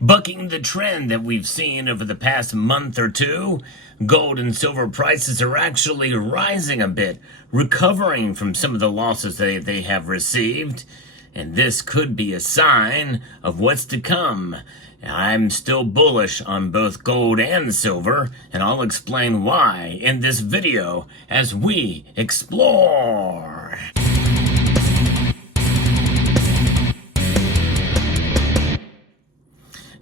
Bucking the trend that we've seen over the past month or two, gold and silver prices are actually rising a bit, recovering from some of the losses they have received. And this could be a sign of what's to come. I'm still bullish on both gold and silver, and I'll explain why in this video as we explore.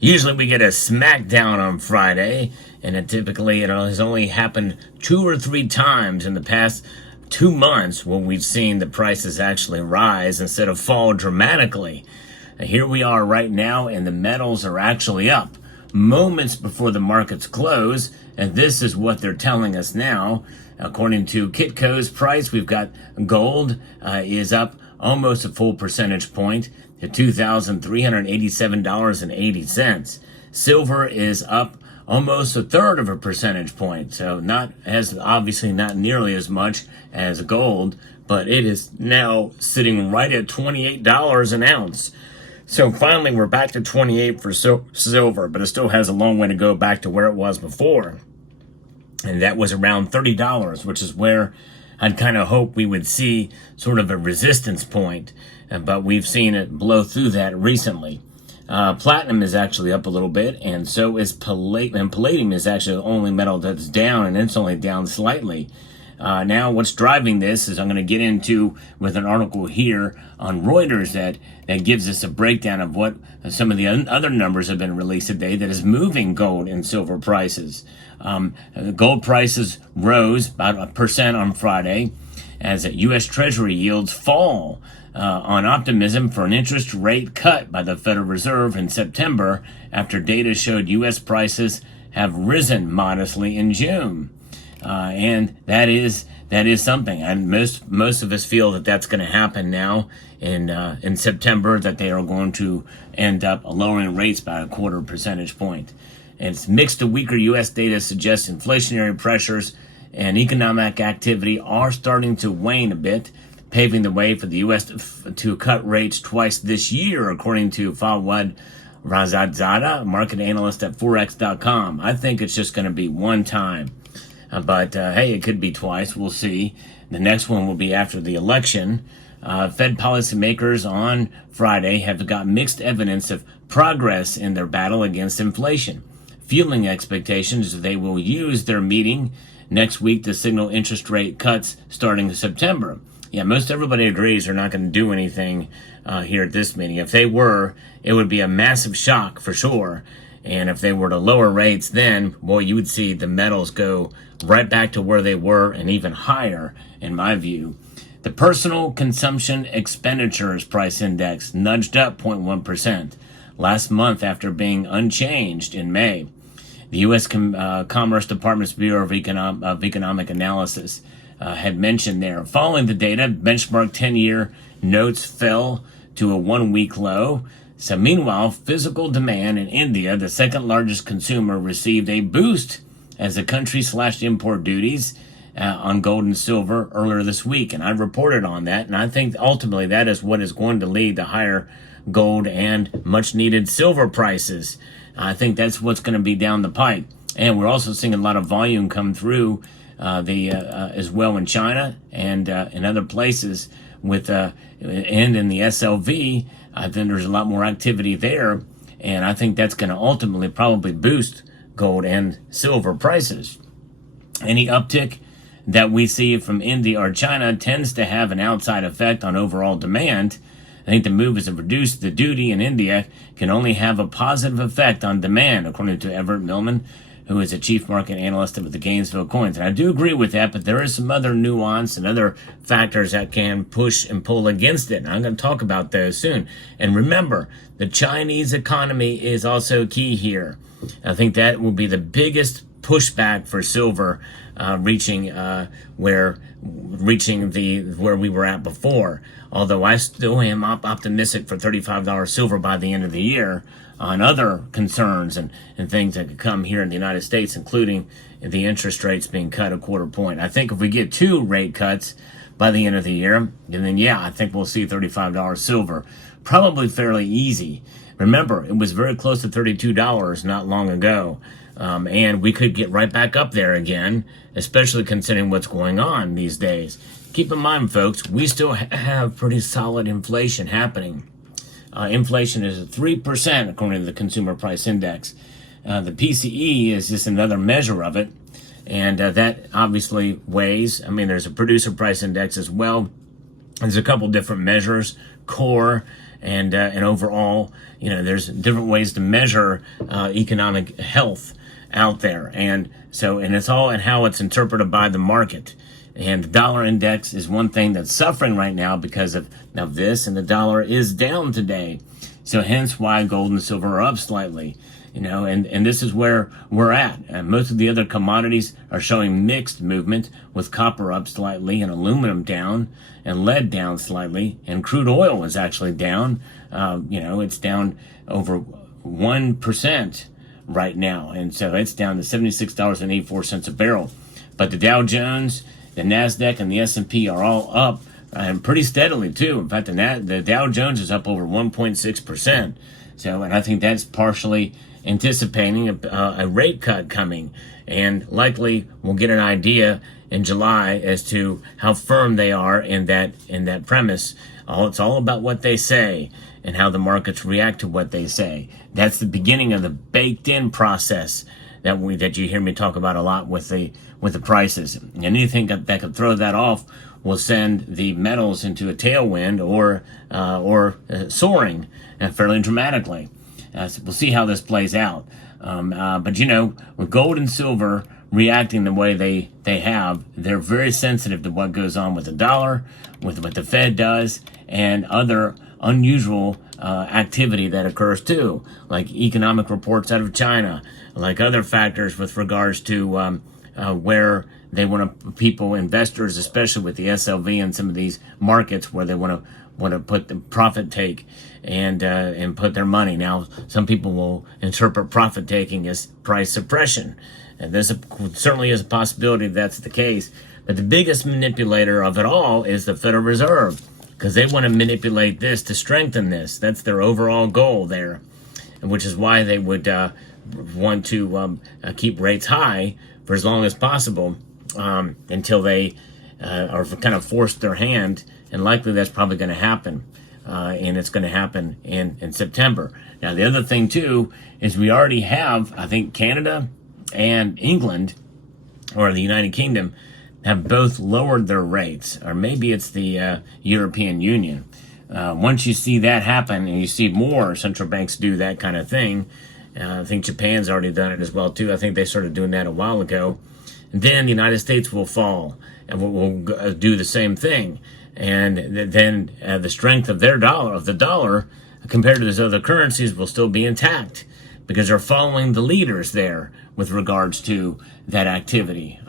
Usually we get a smackdown on Friday, and it has only happened 2 or 3 times in the past 2 months when we've seen the prices actually rise instead of fall dramatically. And here we are right now, and the metals are actually up moments before the markets close, and this is what they're telling us now. According to Kitco's price, we've got gold is up almost a full percentage point to $2,387.80. Silver is up almost a third of a percentage point, so obviously not nearly as much as gold, but it is now sitting right at $28 an ounce. So finally we're back to 28 for silver, but it still has a long way to go back to where it was before. And that was around $30, which is where I'd kind of hope we would see sort of a resistance point, but we've seen it blow through that recently. Platinum is actually up a little bit, and so is palladium. And palladium is actually the only metal that's down, and it's only down slightly. Now, what's driving this is I'm going to get into with an article here on Reuters that gives us a breakdown of what some of the other numbers have been released today that is moving gold and silver prices. Gold prices rose about 1% on Friday as U.S. Treasury yields fall on optimism for an interest rate cut by the Federal Reserve in September after data showed U.S. prices have risen modestly in June. And that is something. And most of us feel that that's going to happen now in September, that they are going to end up lowering rates by a quarter percentage point. And it's mixed to weaker U.S. data suggests inflationary pressures and economic activity are starting to wane a bit, paving the way for the U.S. to cut rates twice this year, according to Fawad Razadzada, market analyst at Forex.com. I think it's just going to be one time. But hey, it could be twice. We'll see. The next one will be after the election. Fed policymakers on Friday have got mixed evidence of progress in their battle against inflation, fueling expectations that they will use their meeting next week to signal interest rate cuts starting in September. Yeah, most everybody agrees they're not going to do anything here at this meeting. If they were, it would be a massive shock for sure. And if they were to lower rates, then, boy, you would see the metals go right back to where they were and even higher, in my view. The personal consumption expenditures price index nudged up 0.1% last month after being unchanged in May. The U.S. Commerce Department's Bureau of Economic Analysis had mentioned there. Following the data, benchmark 10-year notes fell to a 1-week low. So meanwhile, physical demand in India, the second largest consumer, received a boost as the country slashed import duties on gold and silver earlier this week. And I reported on that, and I think ultimately that is what is going to lead to higher gold and much needed silver prices. I think that's what's going to be down the pipe. And we're also seeing a lot of volume come through as well in China and in other places with and in the SLV. I think there's a lot more activity there, and I think that's going to ultimately probably boost gold and silver prices. Any uptick that we see from India or China tends to have an outside effect on overall demand. I think the move is to reduce the duty in India can only have a positive effect on demand, according to Everett Millman, who is a chief market analyst of the Gainesville Coins. And I do agree with that, but there is some other nuance and other factors that can push and pull against it. And I'm going to talk about those soon. And remember, the Chinese economy is also key here. I think that will be the biggest pushback for silver reaching where we were at before. Although I still am optimistic for $35 silver by the end of the year on other concerns and things that could come here in the United States, including the interest rates being cut a quarter point. I think if we get 2 rate cuts by the end of the year, then yeah, I think we'll see $35 silver. Probably fairly easy. Remember, it was very close to $32 not long ago. And we could get right back up there again, especially considering what's going on these days. Keep in mind, folks, we still have pretty solid inflation happening. Inflation is at 3% according to the Consumer Price Index. The PCE is just another measure of it, and that obviously weighs. I mean, there's a Producer Price Index as well. There's a couple different measures, core and overall. You know, there's different ways to measure economic health out there, and it's all in how it's interpreted by the market. And the dollar index is one thing that's suffering right now because of now this, and the dollar is down today. So hence why gold and silver are up slightly. You know, and this is where we're at. And most of the other commodities are showing mixed movement, with copper up slightly and aluminum down and lead down slightly, and crude oil is actually down. You know, it's down over 1% right now, and so it's down to $76.84 a barrel. But the Dow Jones, the Nasdaq, and the S&P are all up, and pretty steadily too. In fact, the Dow Jones is up over 1.6%. So, and I think that's partially anticipating a rate cut coming, and likely we'll get an idea in July as to how firm they are in that premise. It's all about what they say and how the markets react to what they say. That's the beginning of the baked-in process that you hear me talk about a lot with the prices. And anything that could throw that off will send the metals into a tailwind or soaring fairly dramatically. So we'll see how this plays out. But you know, with gold and silver reacting the way they have, they're very sensitive to what goes on with the dollar, with what the Fed does, and other unusual activity that occurs too, like economic reports out of China, like other factors with regards to where they want to, investors, especially with the SLV and some of these markets where they want to put the profit take and put their money. Now, some people will interpret profit taking as price suppression, and certainly is a possibility that's the case. But the biggest manipulator of it all is the Federal Reserve, because they want to manipulate this to strengthen this. That's their overall goal there, which is why they would want to keep rates high for as long as possible until they are kind of forced their hand, and likely that's probably going to happen. And it's going to happen in September. Now, the other thing, too, is we already have, I think, Canada and England, or the United Kingdom, have both lowered their rates, or maybe it's the European Union. Once you see that happen, and you see more central banks do that kind of thing, I think Japan's already done it as well, too. I think they started doing that a while ago. And then the United States will fall, and will do the same thing. And then the strength of the dollar, compared to those other currencies, will still be intact, because they're following the leaders there with regards to that activity.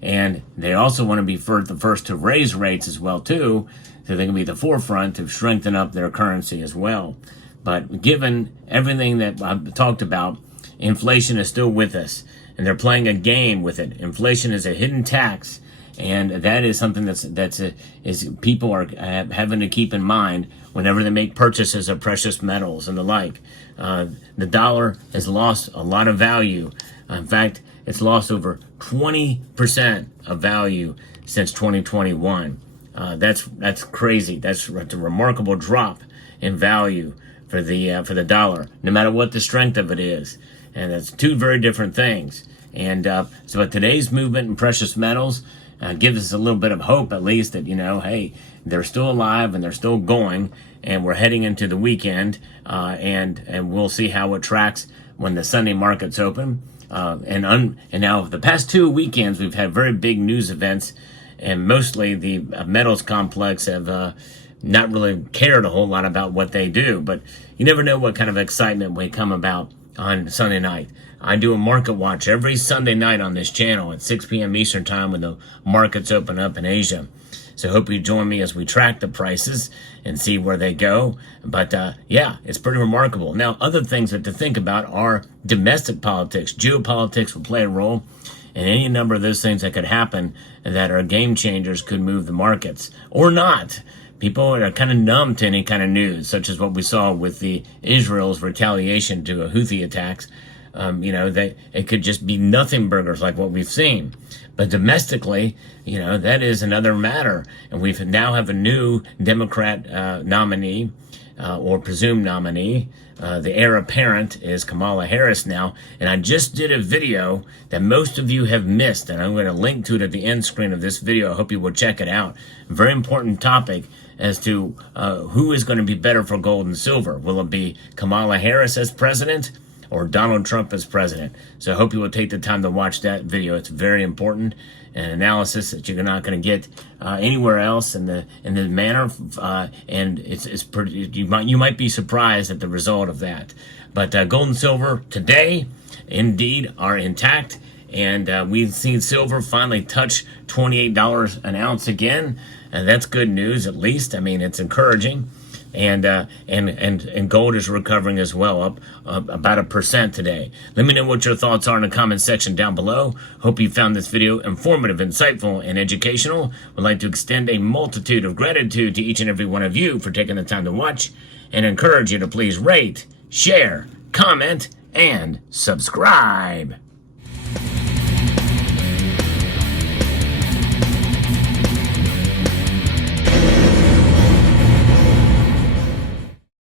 And they also want to be the first to raise rates as well, too, so they can be at the forefront to strengthen up their currency as well. But given everything that I've talked about, inflation is still with us, and they're playing a game with it. Inflation is a hidden tax, and that is something is people are having to keep in mind whenever they make purchases of precious metals and the like. The dollar has lost a lot of value. In fact, it's lost over 20% of value since 2021. That's crazy. That's a remarkable drop in value for the dollar, no matter what the strength of it is. And that's two very different things. And so today's movement in precious metals gives us a little bit of hope, at least, that, you know, hey, they're still alive and they're still going, and we're heading into the weekend, and we'll see how it tracks when the Sunday markets open. And now the past 2 weekends, we've had very big news events, and mostly the metals complex have not really cared a whole lot about what they do. But you never know what kind of excitement may come about on Sunday night. I do a market watch every Sunday night on this channel at 6 p.m. Eastern Time when the markets open up in Asia. So hope you join me as we track the prices and see where they go. But yeah, it's pretty remarkable. Now, other things that to think about are domestic politics. Geopolitics will play a role, and any number of those things that could happen that are game changers could move the markets, or not. People are kind of numb to any kind of news, such as what we saw with the Israel's retaliation to a Houthi attacks. That it could just be nothing burgers like what we've seen. But domestically, that is another matter. And we now have a new Democrat nominee, or presumed nominee. The heir apparent is Kamala Harris now. And I just did a video that most of you have missed, and I'm going to link to it at the end screen of this video. I hope you will check it out. Very important topic as to who is going to be better for gold and silver. Will it be Kamala Harris as president or Donald Trump as president? So I hope you will take the time to watch that video. It's very important, an analysis that you're not going to get anywhere else in the manner, and it's pretty. You might be surprised at the result of that. But gold and silver today, indeed, are intact, and we've seen silver finally touch $28 an ounce again, and that's good news. At least, I mean, it's encouraging. And gold is recovering as well, up about 1% today. Let me know what your thoughts are in the comment section down below. Hope you found this video informative, insightful, and educational. Would like to extend a multitude of gratitude to each and every one of you for taking the time to watch, and encourage you to please rate, share, comment, and subscribe.